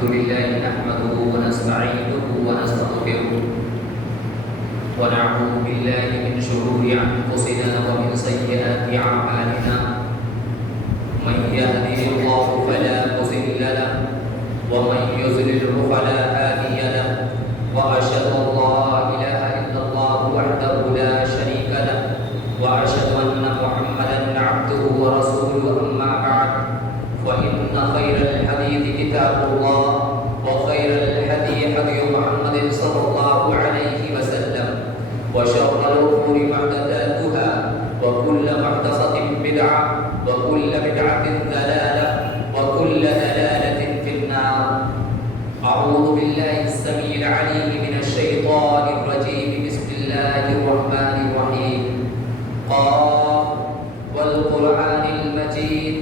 الحمد لله نحمده ونستعينه ونستغفره ونعوذ بالله من شرور أنفسنا ومن سيئات أعمالنا من يهده الله فلا مضل له ومن يضلل فلا هادي له وأشهد أن لا إله إلا الله وحده لا شريك له وأشهد أن محمدا عبده ورسوله أما بعد فإن خير الحديث كتاب الله وخير الهدي هدي محمد صلى الله عليه وسلم وشر الأمور محدثاتها وكل محدثة بدعة وكل بدعة ضلالة وكل ضلالة في النار. أعوذ بالله السميع العليم من الشيطان الرجيم. بسم الله الرحمن الرحيم. قاف والقرآن المجيد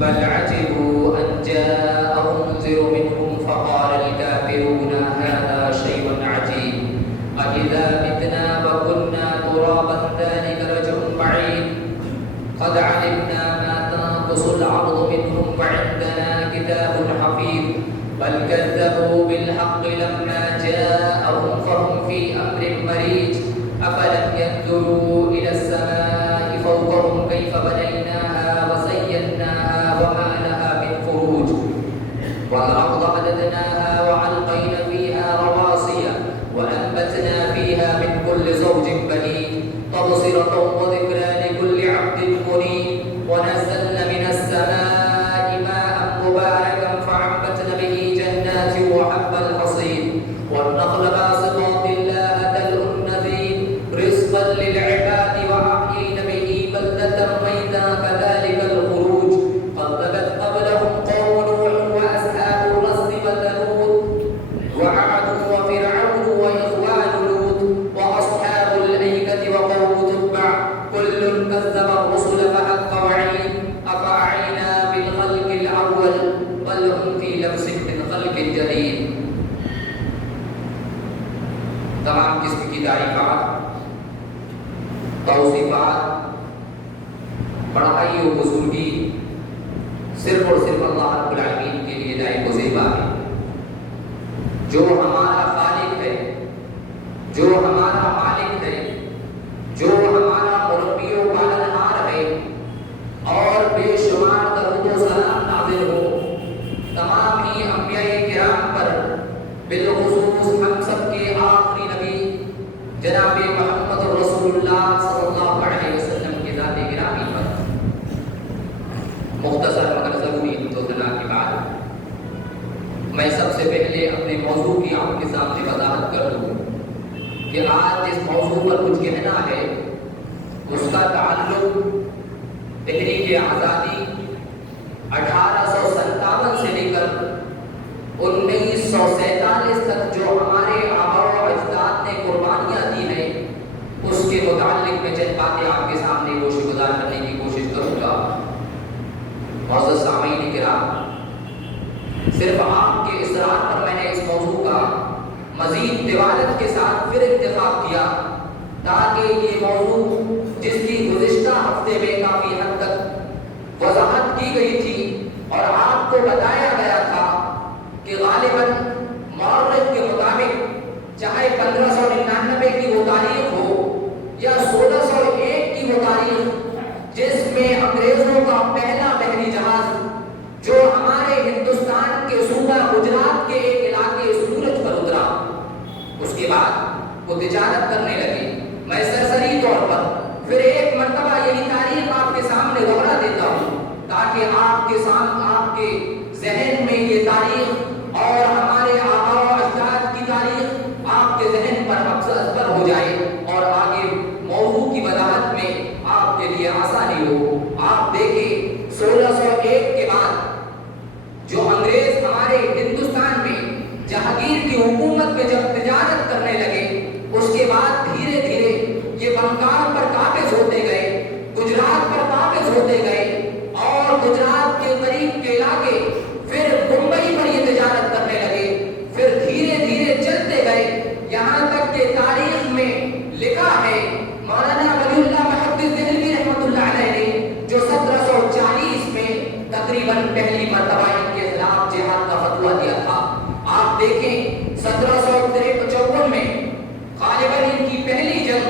بل عجبوا أن جاءهم منذر منهم فقال الكافرون هذا شيء عجيب أإذا متنا وكنا ترابا ذلك رجع بعيد قد علمنا ما تنقص الأرض منهم وعندنا كتاب حفيظ بل كذبوا بالحق لما جاءهم فهم في أمر مريج أفلم ينظروا إلى السماء فوقهم كيف بنيناها وزيناها وما لها من فروج والأرض مددناها وألقينا فيها رواسي وأنبتنا فيها من كل زوج بهيج تبصرة وذكرى لكل عبد منيب ونزلنا من السماء ماء مباركا فأنبتنا به جنات وحب الحصيد والنخل باسقات لا أكل النذير رزقا للعباد وأحيينا به بلدة ميتا كذلك الخروج كذبت قبلهم قوم نوح وأصحاب الرس وثمود وعاد وفرعون وإخوان لوط وأصحاب الأيكة وقوم تبع كل كذب الرسل فحق وعيد أفأعينا بالخلق الأول بل هم في لبس من خلق جديد. تمام جسم کی تعریفات توصیفات بڑائی و بزرگی صرف اور صرف اللہ رب العالمین کے لیے لائق و زیبا ہے. جو ہمارا خالق ہے، جو ہمارا مالک ہے، جو ہمارا مربی و پالنہار ہے اور بے شمار درود و سلام نازل ہو تمام ہی انبیاء کرام پر، بالخصوص ہم سب کے آخری نبی جناب محمد رسول اللہ صلی اللہ علیہ وسلم کی ذات گرامی پر. مختصر مگر ضروری توضیحات کے بعد میں سب سے پہلے اپنے موضوع کی آپ کے سامنے وضاحت کر دوں کہ آج جس موضوع پر کچھ کہنا ہے اس کا تعلق تحریک آزادی 1857 سے لے کر 1947 تک جو ہمارے آباء و اجداد نے قربانیاں دی ہیں اس کے متعلق میں چند باتیں آپ کے سامنے گوشہ گزار کرنے کی کوشش کروں گا. معزز سامعین کرام، صرف آپ کے اصرار پر میں نے اس موضوع کا مزید طوالت کے ساتھ پھر انتخاب کیا تاکہ یہ موضوع جس کی گزشتہ ہفتے میں کافی حد تک وضاحت کی گئی تھی اور آپ کو بتایا گیا تھا کہ غالباً مورخ کے مطابق چاہے 1599 کی وہ تاریخ ہو یا 1601 کی وہ تاریخ جس میں انگریزوں کا پہلا بحری جہاز جو ہمارے ہندوستان کے صوبہ گجرات کے ایک علاقے سورج پر اترا، اس کے بعد وہ تجارت کرنے لگے. میں سرسری طور پر پھر ایک مرتبہ یہی تاریخ آپ کے سامنے دوہرا دیتا ہوں تاکہ آپ کے ذہن میں یہ تاریخ اور ہمارے آباء و اجداد کی تاریخ آپ کے ذہن پر اثر ہو جائے اور آگے موضوع کی وضاحت میں آپ کے لیے آسانی ہو. آپ دیکھیں 1601 کے بعد جو انگریز ہمارے ہندوستان میں جہانگیر کی حکومت میں جب تجارت کرنے لگے اس کے بعد دھیرے دھیرے یہ بنگال پر قابض ہوتے گئے، گجرات پر قابض ہوتے گئے اور گجرات کے قریب کے علاقے پھر ممبئی پر یہ تجارت کرنے لگے. پھر دھیرے دھیرے چلتے گئے یہاں تک کہ تاریخ میں لکھا ہے مولانا ولی اللہ محدث دہلوی رحمۃ اللہ علیہ نے جو 1740 میں تقریباً پہلی مرتبہ ان کے خلاف جہاد کا فتویٰ دیا تھا 1754 में गालिबन इनकी पहली जंग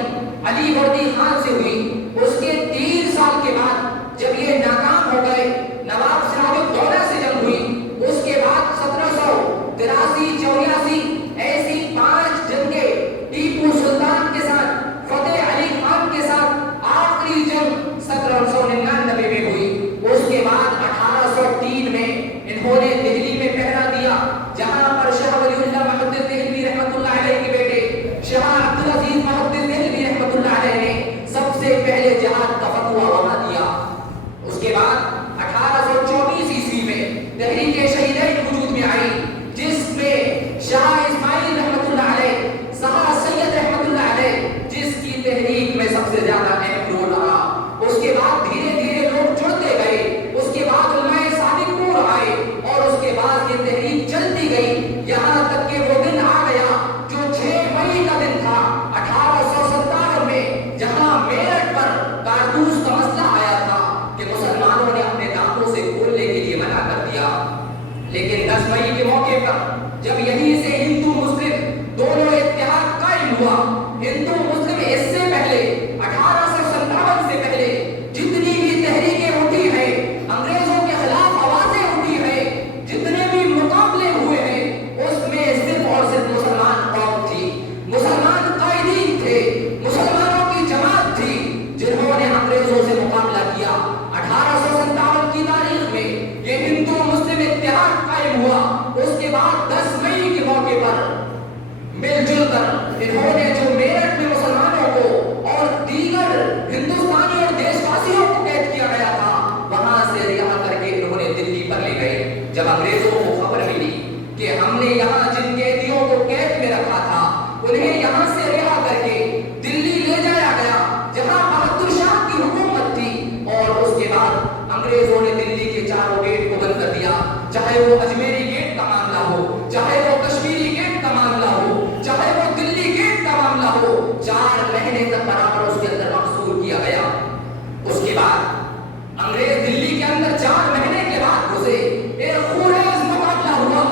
अली वर्दी खान से हुई। उसके 3 साल के बाद जब ये नाकाम हो गए, नवाब सिराजुद्दौला से जंग हुई। उसके बाद 1783-84 ऐसी 5 जंगें टीपू सुल्तान के साथ, फतेह अली खान के साथ, आखिरी जंग 1799 में हुई। उसके बाद 1803 में इन्होंने दिल्ली में पहरा दिया, जहां पर शाह वलीउल्लाह मुहद्दिस देहलवी रहमतुल्लाह अलैह के बेटे शाह अब्दुल अजीज मुहद्दिस देहलवी रहमतुल्लाह अलैह ने सबसे पहले जिहाद का फतवा वहां दिया। उसके बाद 1824 ईस्वी में तहरीक शहीदैन वजूद में आई, जिसमें शाह इस्माइल रहमतुल्लाह अलैह, शाह सैयद रहमतुल्लाह अलैह, जिसकी तहरीक में सबसे ज्यादा अहम रोल रहा। उसके बाद धीरे धीरे लोग जुड़ते गए। उसके बाद उलमाए सादिकपुर आए और उसके बाद ये तहरीक चलती गई, यहाँ तक कि वो दिन आ गया जो 6 मई का दिन था 1857 में, जहाँ मेरठ पर कारतूस का मसला आया था कि मुसलमानों ने अपने दांतों से खोलने के लिए मना कर दिया। लेकिन 10 मई के मौके पर जब यहीं से हिंदू मुस्लिम दोनों इत्तेहाद कायम हुआ, हिंदू मुस्लिम इससे पहले 1857 से पहले जितनी भी तहरीकें उठी है, अंग्रेजों के खिलाफ आवाजें उठी है, जितने भी मुकाबले हुए हैं, उसमें सिर्फ और सिर्फ मुसलमान कौम थी, मुसलमान कायदीन थे, मुसलमानों की जमात थी, जिन्होंने अंग्रेजों से मुकाबला किया। 1857 की तारीख में ये हिंदू मुस्लिम इत्तेहाद कायम हुआ। उसके बाद 10 मई के मौके पर मिलजुल कर इन्होंने जो मेरठ में मुसलमानों को और दीगर हिंदुस्तानी और देशवासियों को कैद किया गया था, वहां से रिहा करके इन्होंने दिल्ली पर ले गए। जब अंग्रेजों को खबर मिली कि हमने यहाँ जिन कैदियों को कैद में रखा था, उन्हें यहाँ से रिहा करके दिल्ली ले जाया गया, जहाँ बहादुर शाह की हुकूमत थी। और उसके बाद अंग्रेजों ने दिल्ली के चारों गेट को बंद कर दिया, चाहे वो अजमेरी गेट का मामला हो, चाहे वो कश्मीरी गेट का मामला हो, चाहे वो दिल्ली गेट का मामला हो। 4 महीने तक बराबर उसके अंदर महसूर किया गया। उसके बाद अंग्रेज दिल्ली के अंदर 4 महीने के बाद घुसे। एक खूरेज मुकाबला हुआ,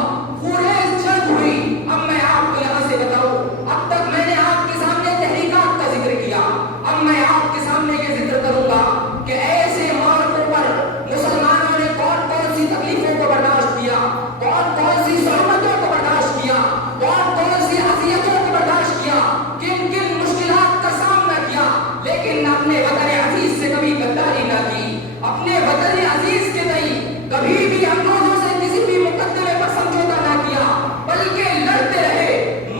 खूरेज जंग हुई। अब मैं आपको यहाँ से बताऊं, अब तक मैंने आपके सामने तहरीकात का जिक्र किया, अब मैं आपके सामने ये जिक्र करूंगा कि ऐसे मार्गों पर मुसलमानों ने कौन कौन सी तकलीफों को बर्दाश्त किया, कौन कौन सी ज़ुल्मतों को बर्दाश्त किया, कौन कौन सी अज़ियतों को बर्दाश्त किया, किन किन मुश्किलात का सामना किया, लेकिन अपने वतन अजीज से कभी गद्दारी न की, अपने वतन अजीज के तई कभी भी अंग्रेजों से किसी भी मुकद्दमे पर समझौता न किया, बल्कि लड़ते रहे,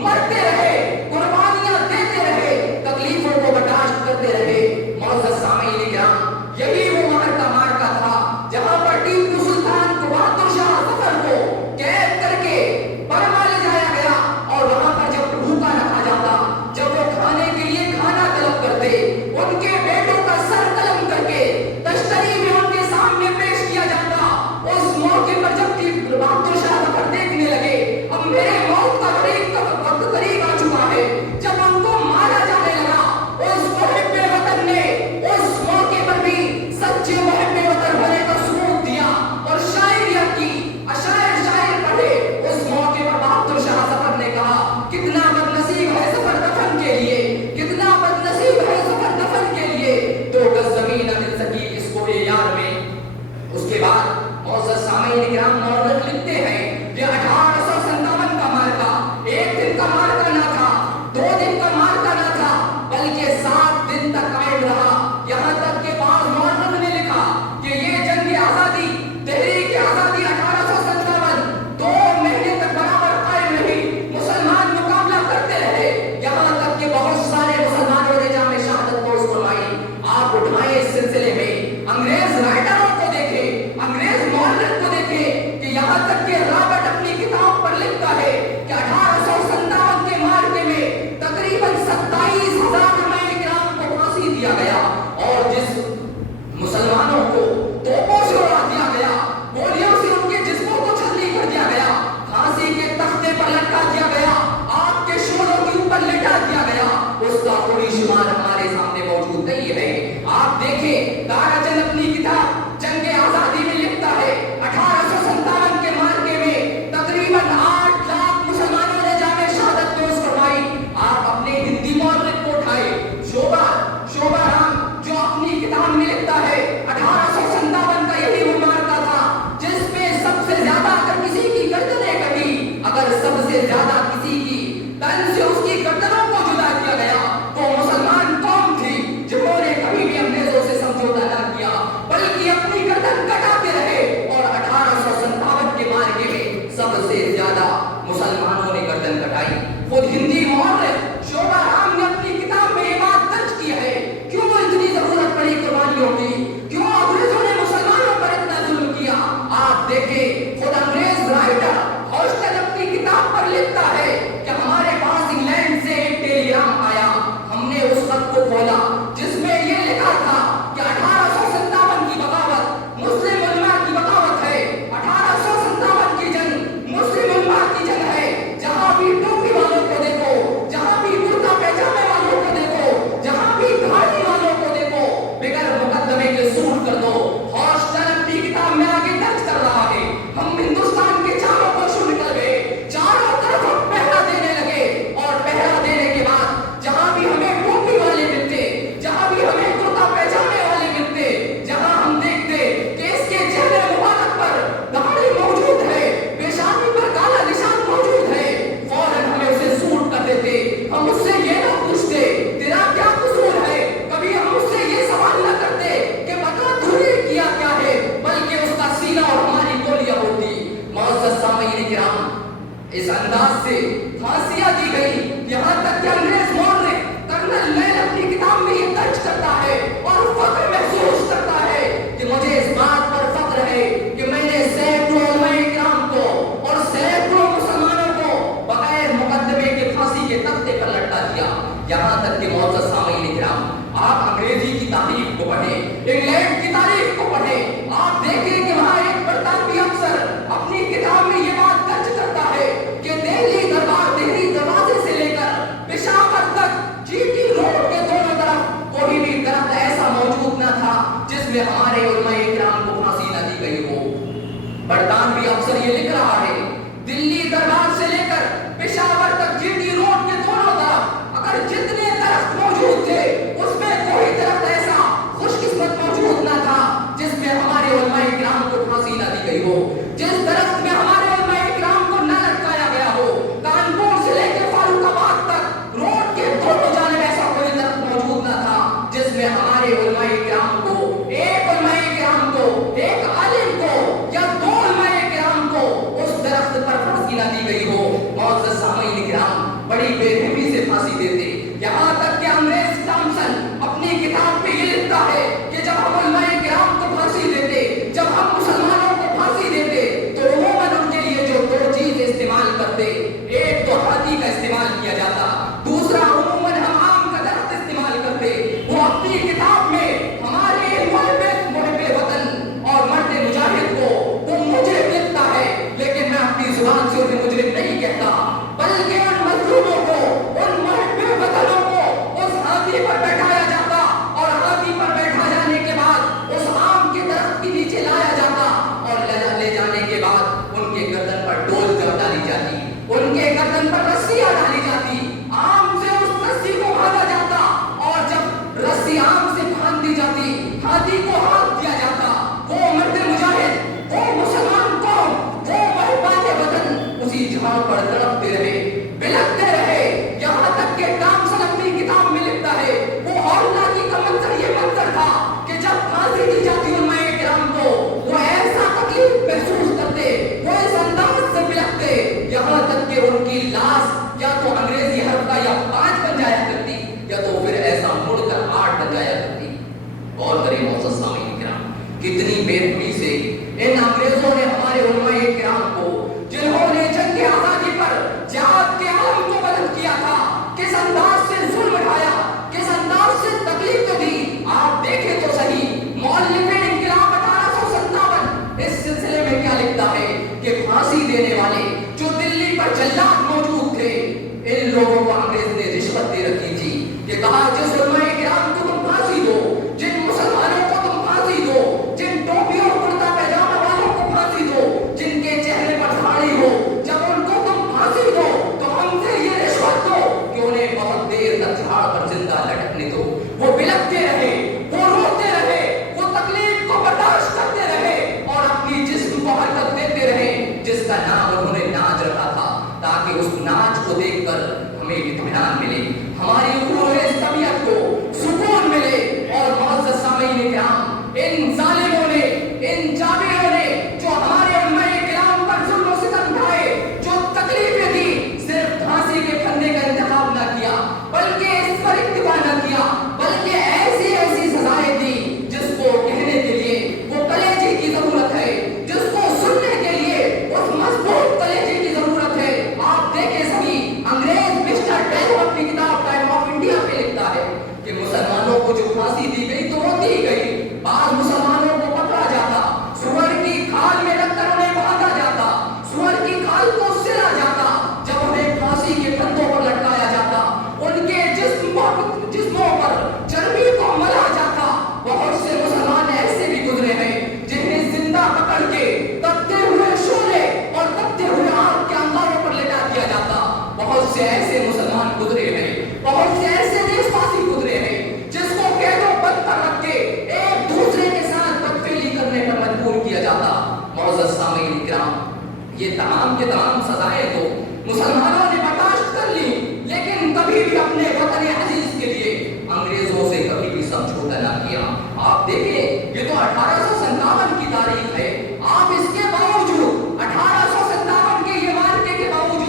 मरते रहे, कुर्बानियां देते रहे, तकलीफों को बर्दाश्त करते रहे। मौजूद सामीन किराम, यही वो मार्का मार्का था जहां पर टीपू सुल्तान को, बहादुर शाह जफर को कैद करके बर्मा ले जाया गया। और वहां पर जब भूखा रखा जाता, जब वो खाने के लिए खाना तलब करते, उनके बेटों का सर कलम करके तश्तरी में उनके सामने पेश किया जाता। उस मौके पर जब बहादुर शाह जफर देखने लगे अब मेरे मौत का वक्त करीब आ चुका है, जब उनको मारा जाने लगा, उस मुहिब्बे वतन ने उस मौके पर भी सच्चे मुहिब्बे वतन होने का सबूत दिया और शायरियत की, अशायर शायर पढ़े। उस मौके पर बहादुर शाह जफर ने कहा, कितना बदनसीब है ज़फर दफन के लिए, कितना बदनसीब है ज़फर दफन के लिए, 2 गज ज़मीन मिल सकी इसको ये यार में। उसके बाद मौजूद सामीन किराम मौलवी लिखते हैं कि 1857 का मार्का 1 दिन का मार्का ना था, 2 दिन का मार्का ना था, बल्कि 7 दिन तक कायम रहा। यहाँ तक के बाद मौलवी ने लिखा कि ये जंग आजादी, तहरीक आजादी 1857 2 महीने तक बराबर कायम रही, मुसलमान मुकाबला करते रहे, यहाँ तक कि बहुत सारे मुसलमानों ने जामे शहादत पोस्ट फरमाई। आप उठाएं इस सिलसिले में अंग्रेज राइटरों को देखें, अंग्रेज मौलवी को देखें कि इस अंदाज से फांसियां दी गई, यहाँ तक कि अंग्रेज मौर्य ने कर्नल मैन अपनी किताब में ये दर्ज करता है और फख्र महसूस करता है कि मुझे इस बात पर फख्र है कि मैंने सैकड़ों उलमाए किराम को और सैकड़ों मुसलमानों को बगैर मुकदमे के फांसी के तख्ते पर लटका दिया। यहाँ तक कि मुअज़्ज़ज़ सामीन किराम, आप अंग्रेजी की तारीख को पढ़ें, इंग्लैंड की तारीख को पढ़ें, आप देखें कि वहाँ एक बरतानवी अफसर अपनी किताब में ये बात दर्ज करता है कि दिल्ली दरवाजे से लेकर पेशावर तक जीटी रोड के दोनों तरफ कोई भी दरख्त ऐसा मौजूद न था जिसमें हमारे उलमाए किराम को फांसी न दी गई हो। बरतानवी अफसर ये लिख रहा है, दिल्ली दरबार से लेकर पेशावर तक जीटी रोड के दोनों तरफ अगर जितने दरख्त मौजूद थे उसमें कोई दरख्त ऐसा खुशकिस्मत मौजूद न था जिसमें हमारे उलमाए किराम को फांसी न दी गई हो, जिस दरख्त में हमारे उलमाए किराम को न लटकाया गया हो। कानपुर से लेकर फारुखाबाद तक रोड के दोनों जानिब ऐसा कोई दरख्त मौजूद न था जिसमें हमारे उलमाए किराम को, एक उलमाए किराम को, एक आलिम को या दो उलमाए किराम को उस दरख्त पर फांसी न दी गई हो। मुअज़्ज़ज़ सामीन किराम बड़ी बेरहमी से फांसी देते। यहाँ तक कि अंग्रेज थॉमसन अपनी किताब में ये लिखता है कि जब हम उलमाए किराम को फांसी देते, जब हम मुसलमानों को फांसी देते तो उम्मन उनके लिए जो दो चीज इस्तेमाल करते, एक तो हाथी का इस्तेमाल किया जाता, दूसरा उम्मन हम आम का दरख्त इस्तेमाल करते। वो अपनी किताब में हमारे मुहब्बे वतन और मर्द मुजाहिद को वो मुजरिम लिखता है, लेकिन मैं अपनी जुबान से उन्हें मुजरिम नहीं कहता, बल्कि उन मजलूमों को, उन मुहब्बे वतनों को उस हाथी पर बैठाया जाता और हाथी पर बैठा जाने के बाद उस आम के दरख्त के नीचे लाया जाता और ले जाने के बाद उनके गर्दन पर डोल जब डाली जाती, उनके गर्दन पर रस्सियां डाली जाती, आम से उस रस्सी को बांधा जाता और जब रस्सी आम से बांध दी जाती, हाथी को हाथ दिया जाता। वो मर्द मुजाहिद, वो मुसलमान कौम, वो महबाने वतन उसी झाड़ पर तड़पते रहे, बिलखते रहे। यहाँ तक कि थॉमसन अपनी किताब में लिखता है वो हौलनाकी का मंजर ये मंजर था कि जब फांसी दी जाती उलमाए किराम को वो ऐसा तकलीफ महसूस करते, वो इस अंदाज से बिलखते, यहाँ तक कि उनकी लाश या तो अंग्रेजी हर्फ का या 5 बन जाया करती या तो फिर ऐसा मुड़कर 8 बन जाया करती। और करीब मुअज़्ज़ज़ सामीन किराम, कितनी बेरहमी से इन अंग्रेजों ने हमारे उलमाए किराम को, जिन्होंने जंग आजादी पर जिहाद के आलम को बदल किया था, किस अंदाज से जुल्म ढाया, किस अंदाज से तकलीफ दी। आप देखें तो सही, मौलिफ़े इंक़िलाब 1857 इस सिलसिले में क्या लिखता है कि फांसी देने वाले जो दिल्ली पर जल्लाद मौजूद थे, इन लोगों को अंग्रेज ने रिश्वत दे रखी थी। ये कहा जिस उलमाए किराम को तुम फांसी दो, जिन मुसलमानों को तुम फांसी दो, जिन टोपियों कुर्ता पैजामा वालों को फांसी दो, जिनके चेहरे पर दाढ़ी हो, जब उनको तुम फांसी दो तो हमसे ये रिश्वत दो कि उन्हें बहुत देर तक झाड़ पर जिंदा लटकने दो। वो बिलखते रहे, वो रोते रहे, वो तकलीफ को बर्दाश्त करते रहे और अपनी जिस्म को हरकत देते रहे, जिसका नाम उन्होंने नाच रखा था, ताकि उस नाच को देखकर हमें इत्मीनान मिले, हमारी रूह तबीयत को सुकून मिले। और मुअज़्ज़ज़ सामीन किराम, इन जालिमों ने, इन जाबिरों ने जो हमारे उलमाए किराम पर जुल्म और सितम ढाए, जो तकलीफें दी, सिर्फ फांसी के फंदे का इंतखाब न किया, बल्कि इस पर इत्तिबा न किया, बल्कि ऐसी ऐसी सजाएं दी जिसको कहने के लिए वो कलेजे की जरूरत है, जिसको सुनने के लिए उस मजबूत कलेजे की जरूरत है। आप देखें सभी, अंग्रेज मिस्टर टेलर अपनी किताब टाइम ऑफ इंडिया पे लिखता है कि मुसलमानों को जो फांसी दी गई तो वो दी गई, बाद मुसलमानों को पकड़ा जाता, सुअर की खाल में रखकर उन्हें बांधा जाता, सुअर की खाल को सिला जाता, जब उन्हें फांसी के फंदों पर लटकाया जाता, उनके जिस्मों पर चर्बी को मला जाता। बहुत से मुसलमान ऐसे भी गुजरे हैं जिन्हें जिंदा पकड़ के तपते हुए शोले और तपते हुए आग के अंगारों पर लेटा दिया जाता। बहुत से ऐसे मुसलमान गुजरे हैं, बहुत से ऐसे देशवासी गुजरे हैं जिसको कैदों बंद कर रख के एक दूसरे के साथ बदफेली करने पर मजबूर किया जाता। मुअज़्ज़ज़ सामीन किराम, ये तमाम के तमाम सजाएं तो मुसलमानों ने बर्दाश्त कर ली, लेकिन कभी भी अपने वतन अजीज के लिए अंग्रेजों से कभी भी समझौता न किया। आप देखें, ये तो 1857 की तारीख है, आप इसके बावजूद 1857 के ये मार्के के बावजूद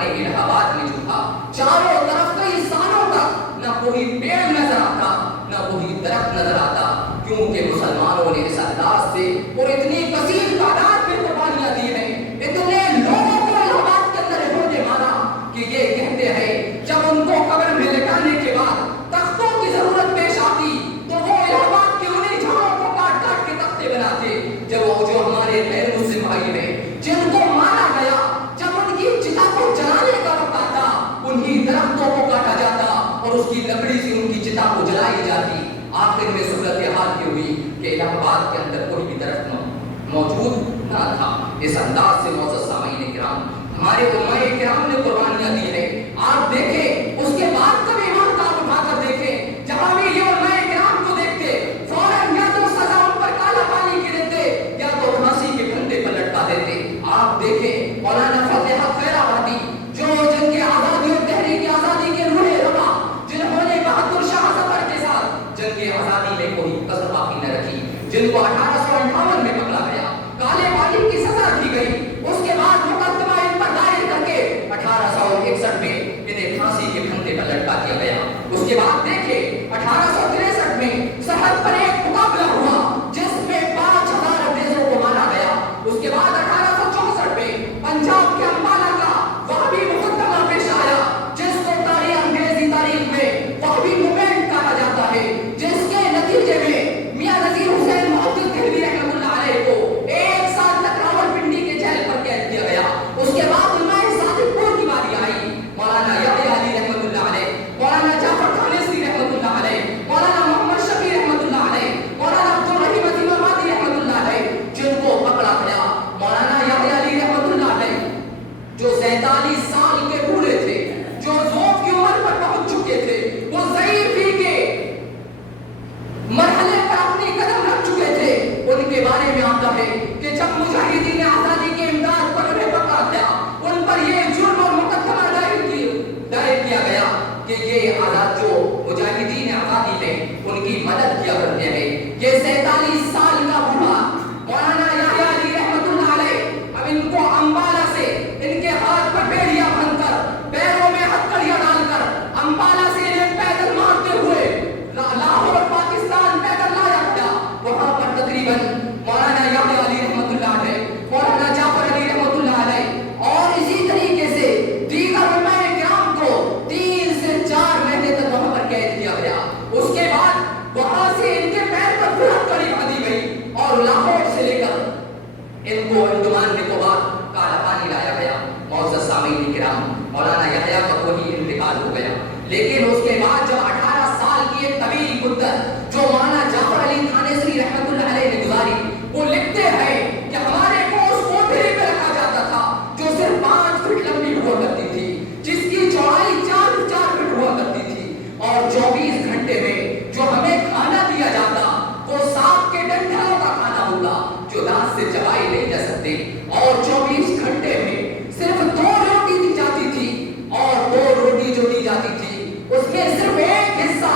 پرانے الہ آباد میں جو تھا چاروں طرف کئی سالوں تک نہ کوئی پیڑ نظر آتا نہ کوئی درخت نظر آتا، کیونکہ مسلمانوں نے اس انداز سے اور اتنی کثیر تعداد میں قربانیاں دی ہیں، اتنے لوگوں کو الہ آباد کے اندر انہوں نے مارا کہ یہ کہتے ہیں جب ان کو قبر میں لٹانے کے بعد تختوں کی ضرورت پیش آتی تو وہ الہ آباد کے انہیں جھاڑوں کو کاٹ کاٹ کے تختے بناتے، جب وہ جو ہمارے غیر مسلم بھائی ہیں جن کو مارا گیا جب ان کی چتا کو جلانے کا وقت آتا انہی درختوں کو کاٹا جاتا اور اس کی لکڑی سے ان کی چتا کو جلائی جاتی۔ آخر میں صورتحال یہ ہوئی کہ الہ آباد کے اندر کوئی بھی درخت موجود نہ تھا۔ اس انداز سے معزز سامعین کرام ہمارے علماء کرام نے قربانیاں دی ہیں۔ آپ دیکھیں اس کے بعد کبھی ایمان کا اٹھا کر دیکھیں، جہاں بھی یہ علماء کرام کو دیکھتے فوراً یا تو سزا ان پر کالا پانی کی دیتے یا تو پھانسی کے پھندے پر لٹکا دیتے۔ آپ دیکھیں مولانا فتح حق خیر آبادی جو جنگ آزادی اور تحریک آزادی کے روح روا، جنہوں نے بہادر شاہ ظفر کے ساتھ جنگ آزادی میں کوئی کسر باقی نہ رکھی، جن کو 1858 میں پکڑا گیا، کالے پانی کی سزا دی گئی، اس کے بعد مقدمہ ان پر دائر کر کے 1861 میں انہیں پھانسی کے پھندے پر لٹکا دیا گیا۔ اس کے بعد دیکھیں 1863 میں سرحد پر ایک مقابلہ ہوا جس میں 5000 انگریزوں کو مارا گیا۔ اس کے بعد 1864 میں پنجاب کے امبالہ کا وہابی مقدمہ پیش آیا جس کو انگریزی تاریخ میں وہابی موومنٹ کہا جاتا ہے، جس کے نتیجے میں میاں نذیر حسین محدث دہلوی رحمۃ اللہ علیہ کو 1 سال تک راولپنڈی کے جیل پر قید کیا گیا۔ اس کے بعد علماء صادق پور کی باری آئی، مولانا یحییٰ علی رحمۃ اللہ علیہ، مولانا جعفر تھانیسری رحمۃ اللہ علیہ، مولانا محمد شفیع رحمۃ اللہ علیہ، مولانا عبدالرحیم عظیم آبادی رحمۃ اللہ علیہ، جن کو پکڑا گیا۔ مولانا یحییٰ علی رحمۃ اللہ علیہ جو 47 سال کے بوڑھے تھے، جو ذوق کی عمر پر پہنچ چکے تھے، وہ ضعیفی کے مرحلے پر اپنی قدم رکھ چکے تھے، ان کے بارے میں آتا ہے کہ جب مجاہدین آزادی کی امداد پر انہیں پکڑا گیا، ان پر یہ جرم اور مقدمہ دائر کیا گیا کہ یہ آزاد جو مجاہدین آزادی میں ان کی مدد کیا کرتے ہیں، یہ 47 سال کا بوڑھا مولانا یحییٰ علی رحمۃ اللہ علیہ اب ان کو امبالہ سے ان کے ہاتھ پر بیڑیاں باندھ کر پیروں میں ہتھکڑیاں ڈال کر امبالہ سے انہیں پیدل مارتے ہوئے لاہور پاکستان پیدل لایا گیا۔ وہاں پر تقریباً مولانا یحییٰ علی رحمۃ اللہ علیہ، مولانا جعفر علی رحمۃ اللہ علیہ اور اسی طریقے سے دیگر علماء کرام کو 3 سے 4 مہینے تک وہاں پر قید کیا گیا۔ اس کے بعد وہاں سے ان کے پیر پر پھر ہتھکڑی باندھی گئی اور لاہور سے لے کر ان کو انجمن نکوبار کالا پانی لایا گیا۔ معزز سامعین کرام مولانا یحییٰ کا وہی انتقال ہو گیا، لیکن اس کے بعد جب 18 سال کی ایک طویل مدت جو مولانا جعفر علی تھانیسری رحمۃ اللہ علیہ نے گزاری، وہ لکھتے ہیں کہ ہمارے کو اس کوٹھری پہ رکھا جاتا تھا جو صرف 5 فٹ لمبی ہوا کرتی تھی، جس کی چوڑائی 4 فٹ ہوا کرتی تھی، اور 24 گھنٹے میں جو ہمیں کھانا دیا جاتا وہ سانپ کے ڈنڈھلوں کا کھانا ہوتا جو دانت سے چبائے نہیں جا سکتے، اور 24 گھنٹے میں صرف 2 روٹی دی جاتی تھی، اور 2 روٹی جو دی جاتی تھی اس میں صرف ایک حصہ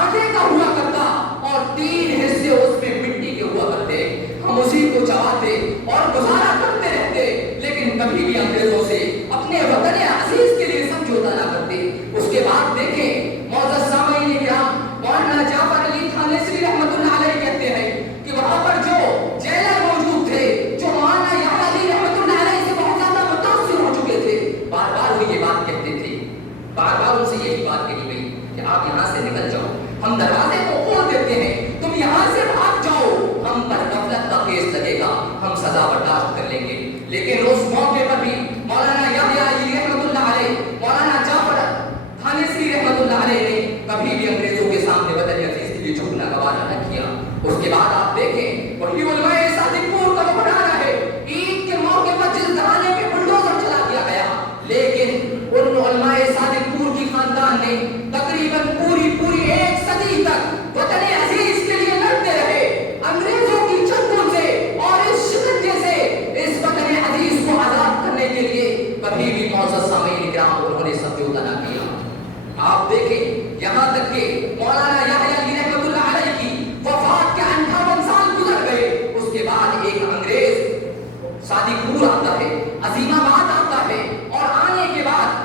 آٹے کا ہوا کرتا اور 3 حصے اس میں مٹی کے ہوا کرتے۔ ہم اسی کو چباتے اور گزارا کرتے رہتے، لیکن کبھی بھی انگریزوں سے اپنے وطن عزیز کے لیے سمجھوتا نہ کرتے۔ اس کے بعد دیکھیں معزز سامعین کرام مولانا جعفر علی تھانیسری رحمۃ اللہ علیہ کہتے ہیں کہ وہاں پر جو جیلر موجود تھے جو مولانا یحییٰ علی رحمۃ اللہ علیہ سے بہت زیادہ متاثر ہو چکے تھے، بار بار وہ یہ بات کہتے تھے، بار بار ان سے یہی بات کہی گئی کہ آپ یہاں سے نکل جاؤ، ہم دروازے کو کھول دیتے ہیں، تم یہاں سے بھاگ جاؤ، ہم پر غفلت کا کیس لگے گا، ہم سزا برداشت کر لیں گے۔ لیکن اس موقع پر بھی مولانا یحییٰ علی رحمۃ اللہ علیہ، مولانا جعفر تھانیسری رحمۃ اللہ علیہ نے کبھی بھی انگریزوں کے سامنے وطن عزیز کے لیے جھکنا گوارا نہ کیا۔ اس کے بعد آپ دیکھیں وہی علماء صادق پور کا وہ بڑھانا ہے، عید کے موقع پر جس گھرانے پہ بلڈوزر چلا دیا گیا، لیکن ان علماء صادق پور کی خاندان نے تقریباً پوری 1 صدی تک وطن عزیز کے لیے لڑتے رہے، انگریزوں کی چنگل سے اور اس شکنجے سے اس وطن عزیز کو آزاد کرنے کے لیے کبھی بھی معزز سامعین کرام انہوں نے سمجھوتا نہ کیا۔ آپ دیکھیں یہاں تک کہ مولانا یحییٰ علی رحمۃ اللہ علیہ کی وفات کے 58 سال گزر گئے، اس کے بعد ایک انگریز صادق پور آتا ہے، عظیم آباد آتا ہے، اور آنے کے بعد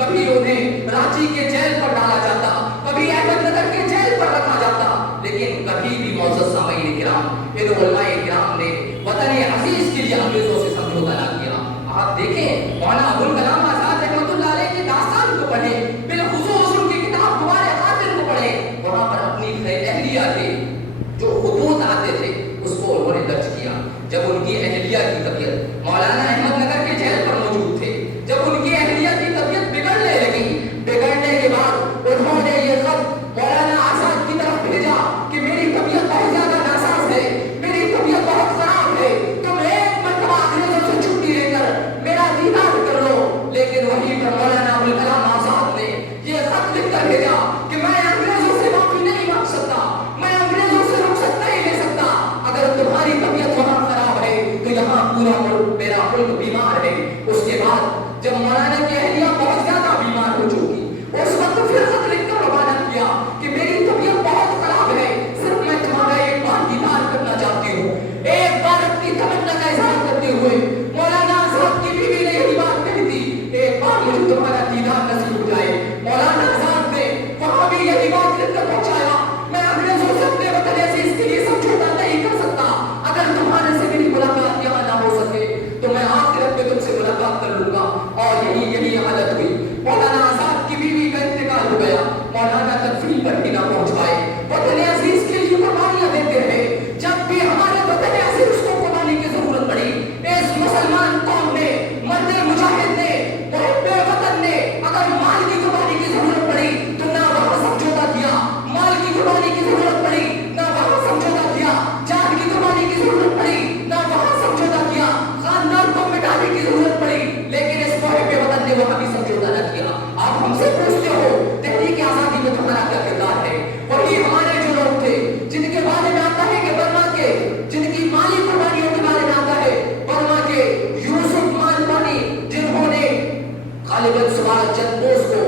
कभी उन्हें रांची के जेल पर डाला जाता, कभी अहमदनगर के जेल पर रखा जाता, लेकिन कभी भी मौजूद सामईन किराम, इन उलमाए किराम ने वतन अजीज के लिए अंग्रेजों से समझौता ना किया। आप देखें मौलाना अबुल कलाम आजाद रहमतुल्लाह अलैह की दास्तान को पढ़े, बिलखुसूस उनकी किताब गुबारे खातिर को पढ़े, वहां पर अपनी अहलिया के जो खुतूत आते थे उसको उन्होंने दर्ज किया। जब उनकी अहलिया की तबीयत, मौलाना अहमदनगर के जेल पर मौजूद थे, जब उनकी अहलिया की तबीयत बिगड़ने लगी, बिगड़ने के बाद उन्होंने ये खत मौलाना आजाद की तरफ भेजा कि मेरी तबीयत बहुत ज्यादा नासाज है, मेरी तबीयत बहुत खराब है, तुम एक मरतबा अंग्रेजों से छुट्टी लेकर मेरा दीदार कर लो। लेकिन वहीं पर मौलाना अबुल कलाम आजाद ने ये खत लिखकर भेजा कि मैं अंग्रेजों से माफी नहीं मांग सकता, मैं अंग्रेजों से रुखसत नहीं ले सकता, अगर तुम्हारी तबीयत वहां खराब है तो यहाँ पूरा मुल्क, मेरा मुल्क बीमार है। उसके बाद जब मौलाना की अहलिया बहुत ज्यादा बीमार हो चुकी, उस वक्त फिर खत लिखकर रवाना किया कि मेरी तबीयत बहुत खराब है, सिर्फ मैं तुम्हारा एक बार दीदार करना चाहती हूँ। एक बार अपनी तमन्ना का इजहार करते हुए मौलाना आजाद की बीवी ने यही बात कही थी, एक बार मुझे तुम्हारा दीदार नसीब हो जाए। मौलाना आजाद ने वहां भी यही बात लिखकर पहुंचाया, मैं अंग्रेजों से अपने वतन अजीज के लिए समझौता नहीं कर सकता, अगर तुम्हारे से मेरी मुलाकात यहाँ ना हो सके तो मैं आखिरत में तुमसे मुलाकात कर लूंगा। और यही हालत हुई। मौलाना आजाद की बीवी का इंतकाल हो गया, मौलाना तदफीन पर भी ना पहुंच पाए। वतन अजीज के लिए कुर्बानियां देते रहे, जब भी हमारे वतन अजीज को कुर्बानी की जरूरत पड़ी, इस मुसलमान कौम ने, मर्द मुजाहिद ने, मुहिब्बे वतन ने अगर माल की कुर्बानी की जरूरत पड़ी तो ना वहां समझौता किया, माल की कुर्बानी की जरूरत पड़ी ना वहां समझौता किया, जान की कुर्बानी की जरूरत पड़ी ना वहां समझौता किया, खानदान को मिटाने की जरूरत पड़ी, लेकिन इस मुहिब्बे वतन ने वहां भी समझौता न किया। आप हमसे पूछते हो तहरीक आजादी में तुम्हारा क्या किरदार है? वही हमारे जो लोग थे जिनके बारे में आता है कि बर्मा के, जिनकी माली कुर्बानियों के बारे में आता है, बर्मा के यूसुफ मालवानी, जिन्होंने गालिबन सुभाष चंद्र बोस को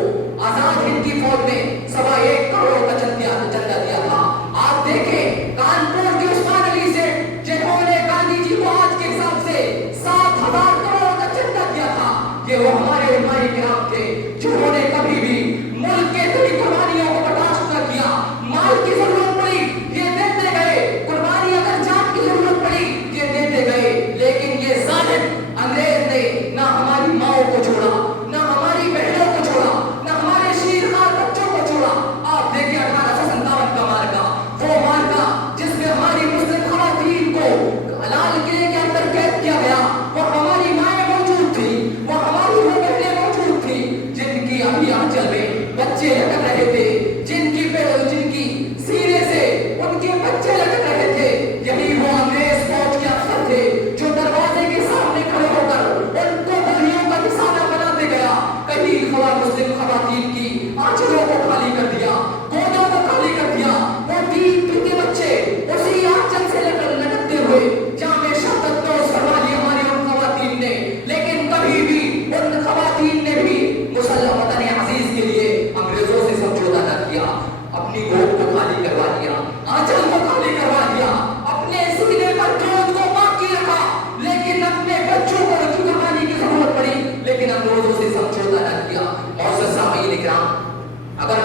आजाद हिंद की फौज में 1.25 करोड़ का चंदा दिया था। आप देखें कानपुर के उस्मान अली से, जिन्होंने गांधी जी को आज के हिसाब से 7,000 करोड़ का चंदा दिया था, ये वो हमारे उलमाए किराम थे जिन्होंने कभी भी मुल्क के कई कुर्बानियों को बर्दाश्त न किया। माल की जरूरत पड़ी ये देते गए, कुर्बानी अगर जान की जरूरत पड़ी ये देते गए, लेकिन ये जालिम अंग्रेज ने ना हमारी माओ को छोड़ा, ना हमारी बहनों को छोड़ा, ना हमारे शीरखार बच्चों को छोड़ा। आप देखिए 1857 का मार्का, वो मार्का जिसमें हमारी मुस्लिम खवातीन को लाल किले के अंदर कैद किया गया, वो हमारी माएं मौजूद थी, वो हमारी वो बहनें मौजूद थी जिनकी अभी आंचल में बच्चे लटक रहे थे, जिनकी सीने से उनके बच्चे लटक रहे थे। यही वो अंग्रेज फौज के अफसर थे जो दरवाजे के सामने खड़े होकर उनको गोलियों का निशाना बनाते गया। कहीं मुस्लिम खवातीन की आंचलों को खाली कर दिया, गोदों को खाली कर दिया, वो 3 के बच्चे उसी आंचल से लटकते हुए जामे शहादत को फरमा ली हमारी उन खवातीन ने। लेकिन कभी भी उन खवातीन ने भी मुसल्लम वतन अजीज के लिए अंग्रेजों से समझौता न किया, अपनी गोद को खाली करवा दिया, आंचल को खाली करवा दिया, अपने सीने पर गोद को बाकी रखा, लेकिन अपने बच्चों को रखी कहानी की जरूरत पड़ी, लेकिन अंग्रेजों से समझौता न किया। मौजूद सामीन इकराम, अगर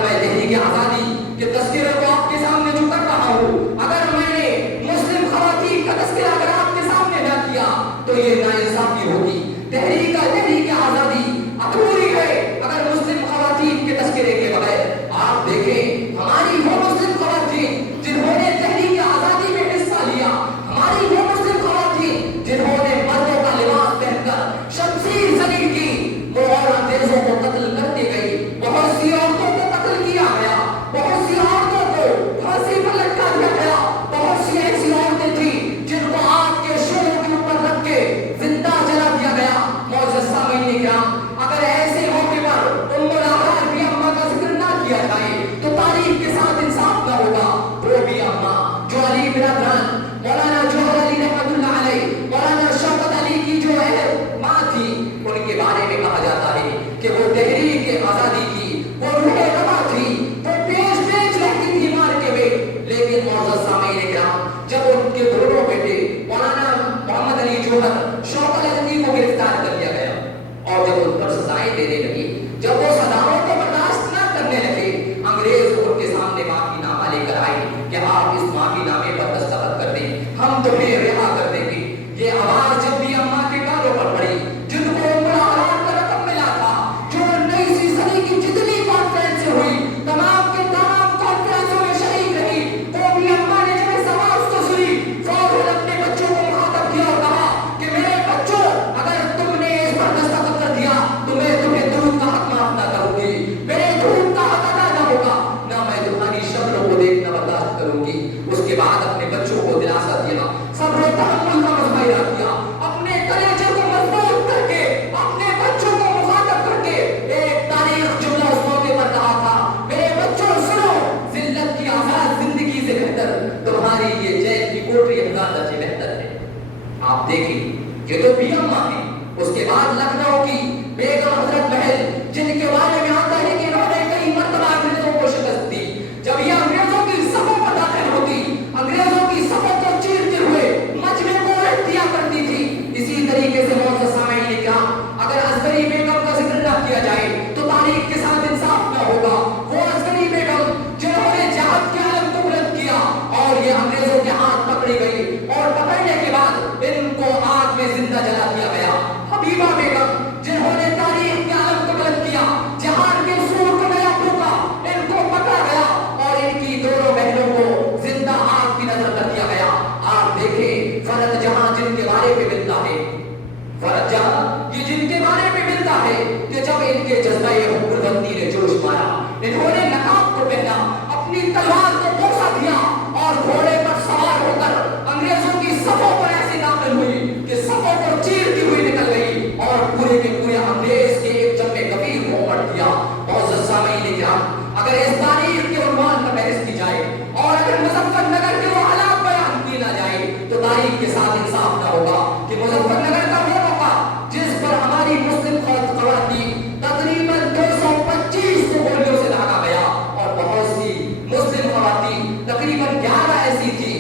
बंदी ने जोश मारा, इन्होंने नकाब को पहना, अपनी तलवार को बोसा दिया और घोड़े पर सवार होकर अंग्रेजों की सफों पर ऐसी दाखिल हुई कि सफों को चीरती हुई निकल गई और पूरे के पूरे अंग्रेज के एक जम्मे कबीर को उमड़ दिया। और सामईन किराम, अगर इस तारीख के उन्वान पर बहस की जाए और अगर मुजफ्फरनगर के वो हालात बयान की ना जाए तो तारीख के साथ इंसाफ ना होगा कि मुजफ्फरनगर का वो मौका जिस पर हमारी मुस्लिम खवातीन तकरीबन 225 को गोलियों से दागा गया और बहुत सी मुस्लिम खवातीन तकरीबन 11 ऐसी थी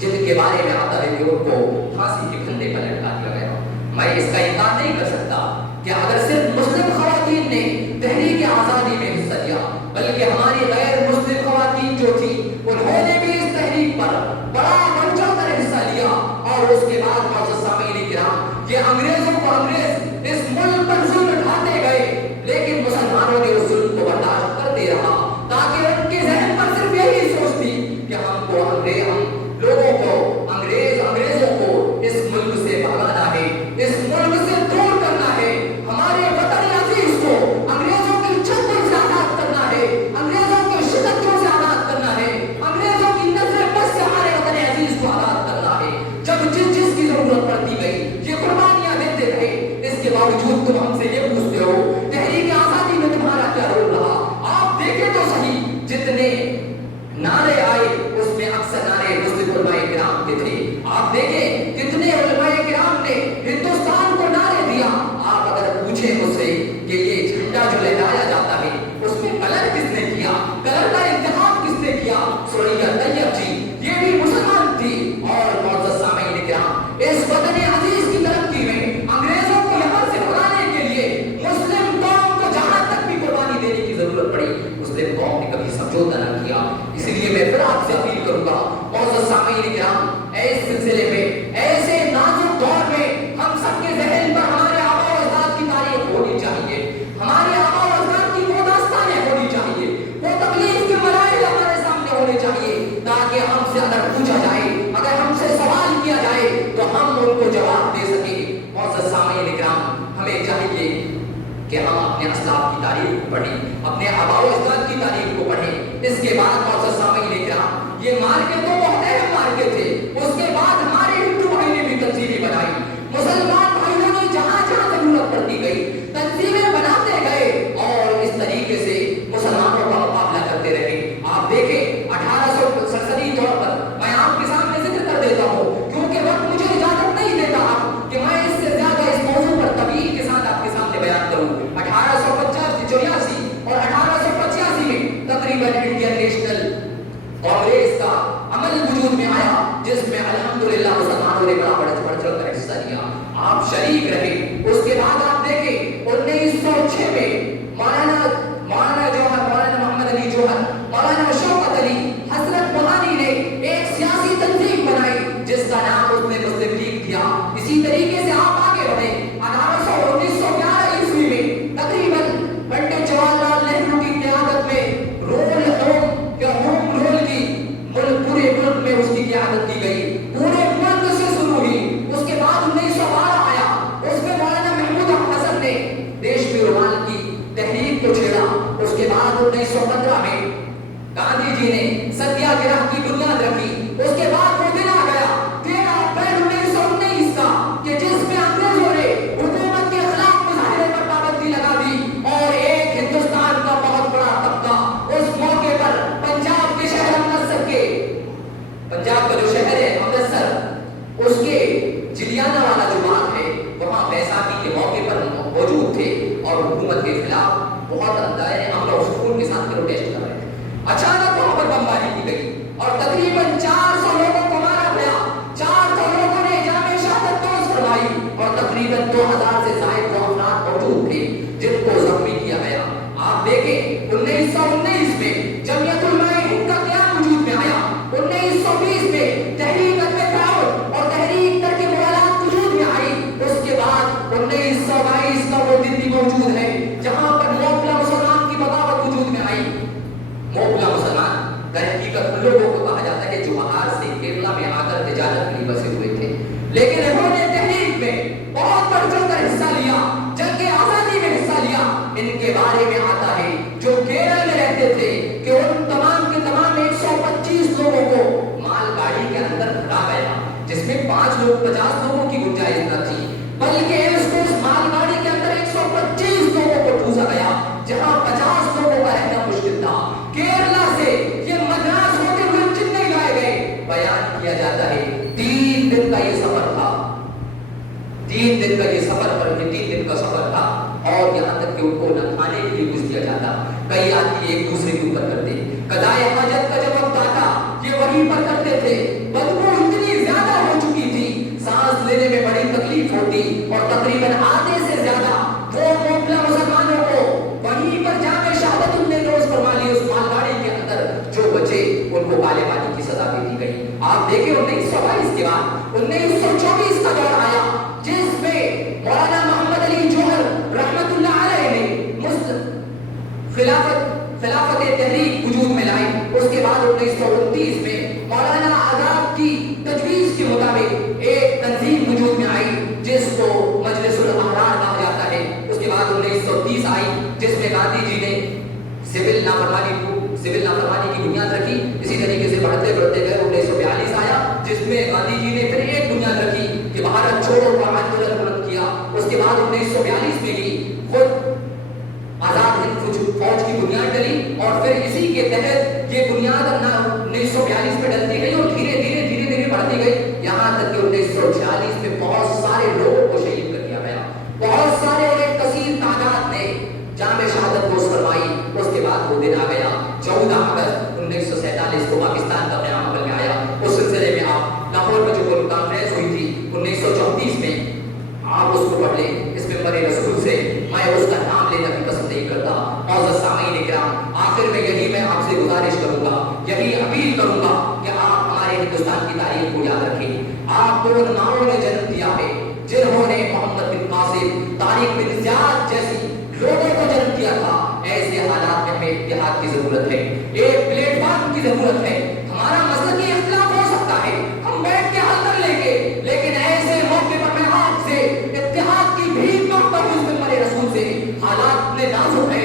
जिनके बारे में आता है कि उनको फांसी के फंदे पर लटका दिया गया। मैं इसका इनकार नहीं कर सकता कि अगर सिर्फ मुस्लिम खवातीन ने तहरीक आजादी में हिस्सा लिया, बल्कि हमारी गैर मुस्लिम खवातीन जो थी उन्होंने भी इस तहरीक पर बड़ा बढ़ चढ़कर हिस्सा लिया। और उसके बाद सामईन किराम, ये अंग्रेजों को अंग्रेज इस मुल्क पर जुल्म ढाते गए, लेकिन मुसलमानों ने उस जुल्म को बर्दाश्त करते रहा ताकि उनके जहन पर सिर्फ यही सोच थी कि हमको हम लोगों को अंग्रेजों को इस मुल्क से भगाना है, इस मुल्क से दूर करना है, हमारे वतन अजीज को अंग्रेजों की छत्तों से आजाद करना है, अंग्रेजों के शिकंजों से आजाद करना है, अंग्रेजों की नजर बस से हमारे वतन अजीज को आजाद करना है। जब जिस की जरूरत पड़ती गई ये कुर्बानियां देते रहे, इसके बावजूद तुम हमसे ये पूछते हो तहरीक आजादी में तुम्हारा क्या रोल रहा? आप देखें तो सही, जितने नारे आए उसमें अक्सर नारे मुस्लिम उलमाए किराम के थे। आप देखें कितने उलमाए किराम ने हिंदुस्तान को नारे दिया। आप अगर पूछे मुझसे कि ये झंडा जो लहराया जाता है उसमें कलर किसने किया, कलर का इंतखाब किसने किया? सुरैया तैयब जी, ये भी मुसलमान थी। और मौजूद सामईन किराम, इस वतन अजीज की तरक्की में अंग्रेजों को यहाँ से भगाने के लिए मुस्लिम कौम को जहां तक भी कुर्बानी देने की जरूरत पड़ी, मुस्लिम कौम ने कभी समझौता न किया। इसलिए मैं फिर आपसे अपील करूंगा मौजूद सामईन किराम, इस सिलसिले में ऐसे नाजुक दौर में हम सबके जहन पर हमारे आबा और अजदाद की तारीख होनी चाहिए, हमारे आबा और अजदाद की वो दास्तानें होनी चाहिए, वो तकलीफ के मराहिल हमारे सामने होने चाहिए, ताकि हमसे अगर पूछा जाए, अगर हमसे सवाल किया जाए तो हम उनको जवाब दे सके। मौजूद सामईन किराम, हमें चाहिए कि हम अपने असलाफ की तारीख को पढ़ें, अपने आबा और अजदाद की तारीख को पढ़ें। इसके बाद मौजूद सामईन किराम, ये मार्के तो बहुत अहम मार्के थे। उसके बाद हमारे हिंदू भाई ने भी तंजीमें बनाई, मुसलमान भाइयों ने जहां जहां जरूरत पड़ती गई तंजीमें बनाते गए और इस तरीके से मुसलमानों का मुकाबला करते रहे। आप देखें 1867 तौर पर मैं आपके सामने जिक्र कर देता हूँ, क्योंकि वक्त मुझे इजाजत नहीं देता कि मैं इससे ज्यादा इस मौजू पर तवील के साथ आपके सामने बयान करूँ। 1884 और 1885 में तकरीबन इंडियन नेशनल कांग्रेस का अमल वजूद में आया, जिसमें अल्हम्दुलिल्लाह मुसलमानों ने बड़ा बढ़ चढ़कर हिस्सा लिया, आप शरीक रहे। उसके बाद आप देखें 1906 में मौलाना जौहर, मौलाना मोहम्मद अली जौहर, मौलाना शौकत अली हजरत मोहानी ने एक सियासी तंजीम बनाई जिसका नाम उसने मुस्लिम लीग दिया। इसी तरीके से आप आगे बढ़े 1911 ईस्वी में तकरीबन पंडित जवाहरलाल नेहरू की क़यादत में होम रूल की पूरे मुल्क में उसकी क़यादत की गई, पूरे मुल्क से शुरू हुई। उसके बाद 1912 आया, उसमें मौलाना महमूद हसन ने देश में रुमाल की तहरीक को छेड़ा। उसके बाद 1915 में गांधी जी ने सत्याग्रह की बुनियाद रखी। उसके बाद वो दिन आ गया 13 अप्रैल 1919 का कि जिसमें अंग्रेजों ने हुकूमत के खिलाफ मुजाहिरे पर पाबंदी लगा दी और एक हिंदुस्तान का बहुत बड़ा तबका उस मौके पर पंजाब के शहर अमृतसर के, पंजाब का जो शहर है अमृतसर, उसके जिलियाना वाला जो बाग है वहां बैसाखी के मौके पर मौजूद थे और हुकूमत के खिलाफ बहुत अंदाज़े अमन और सुकून के साथ प्रोटेस्ट कर रहे थे। अचानक वहां पर बमबारी की गई और तकरीबन 400 लोगों को मारा गया। 400 लोगों ने जामे शहादत नोश करवाई और तकरीबन 2000 से ज़ायद अफराद मौजूद थे जिनको जख्मी किया गया। आप देखें 1919 में जमीयत उलमाए हिंद का क़याम वजूद में आया। 1920 में तहरीक अल-तफाउल और तहरीक तरक मुवालात वजूद में आई। उसके बाद 1922 का वो दिन भी मौजूद है जहां पर मोहल्ला मुसलमान की बगावत वजूद में आई। मोहल्ला मुसलमान दर हकीकत उन लोगों को कहा जाता है जो बाहर से केरला में आकर तिजारत के लिए बसे हुए थे, लेकिन इन्होंने तहरीक में बहुत बढ़ चढ़कर हिस्सा लिया, जंग आजादी में हिस्सा लिया। इनके बारे بارے میں آتا ہے جو کیرل میں رہتے تھے کہ ان تمام کے تمام 125 لوگوں کو مال گاڑی کے اندر بھرا گیا، جس میں 50 لوگوں کی گنجائش نہ تھی، بلکہ اس مال گاڑی کے اندر 125 لوگوں کو ٹھوسا گیا جہاں 50 لوگوں کا رہنا مشکل تھا۔ کیرلا سے یہ مدراس ہوتے ہوئے چنئی لائے گئے۔ بیان کیا جاتا ہے 3 دن کا یہ سفر تھا، 3 دن کا یہ سفر پر 3 دن کا سفر تھا، اور یہاں تک کہ ان کو نہ کھانے کے لیے کچھ دیا جاتا، کئی آدمی ایک دوسرے کے اوپر کرتے، قضائے حاجت کا جب وقت آتا یہ وہیں پر کرتے تھے۔ بدبو اتنی زیادہ ہو چکی تھی، سانس لینے میں بڑی تکلیف ہوتی، اور تقریباً آدھے سے زیادہ وہ موملا مسلمانوں کو وہیں پر جامع شہادت ان نے روز فرما لی اس مال گاڑی کے اندر، جو بچے ان کو کالے پانی کی سزا دے دی گئی۔ آپ دیکھیں 1922 کے بعد 1924 کا دور آیا جس میں مولانا محمد علی جوہر رحمت اللہ علیہ نے خلافت تحریک وجود میں لائی۔ اس کے بعد 1929 میں مولانا آزاد کی تجویز کے مطابق ایک تنظیم وجود میں آئی جس کو مجلس الاحرار کہا جاتا ہے۔ اس کے بعد 1930 آئی جس میں گاندھی جی نے سول نافرمانی کی بنیاد رکھی۔ اسی طریقے سے بڑھتے بڑھتے گئے 1942 آیا جس میں گاندھی جی نے پھر ایک بنیاد رکھی کہ بھارت چھوڑو کا آندولن بلند کیا۔ اس کے بعد 1942 میں بھی خود آزاد ہند فوج کی بنیاد ڈلی، اور پھر اسی کے تحت یہ بنیاد 1942 میں ڈلتی گئی اور دھیرے دھیرے بڑھتی گئی، یہاں تک کہ 1946 میں بہت سارے لوگوں کو شہید کر دیا گیا، بہت سارے اور ایک کثیر تعداد نے جامع شہادت نوش فرمائی۔ اس کے بعد وہ دن آ گیا 14 اگست 1947 کو پاکستان کا قیام عمل میں آیا۔ اس سلسلے میں آپ لاہور میں جو کانفرنس ہوئی تھی 1934 میں، آپ اس کو پڑھ لیں۔ اس ممبر رسول سے میں اس کا نام لینا بھی پسند نہیں کرتا۔ معزز سامعین کرام، آخر میں یہی میں آپ سے گزارش کروں گا، یہی اپیل کروں گا کہ آپ ہمارے ہندوستان کی تاریخ کو یاد رکھیں۔ آپ کو ان ماؤں نے جنم دیا ہے جنہوں نے محمد بن قاسم، طارق بن زیاد جیسی لوگوں کو جنم دیا تھا۔ ایسے حالات میں ہمیں اتحاد کی ضرورت ہے، ایک پلیٹ فارم کی ضرورت ہے۔ ہمارا مسلکی اختلاف ہو سکتا ہے، ہم بیٹھ کے حل کر لیں گے، لیکن ایسے موقع پر میں آپ سے اتحاد کی بھیک مانگتا ہوں اس ممبر رسول سے۔ حالات میں نازک ہے،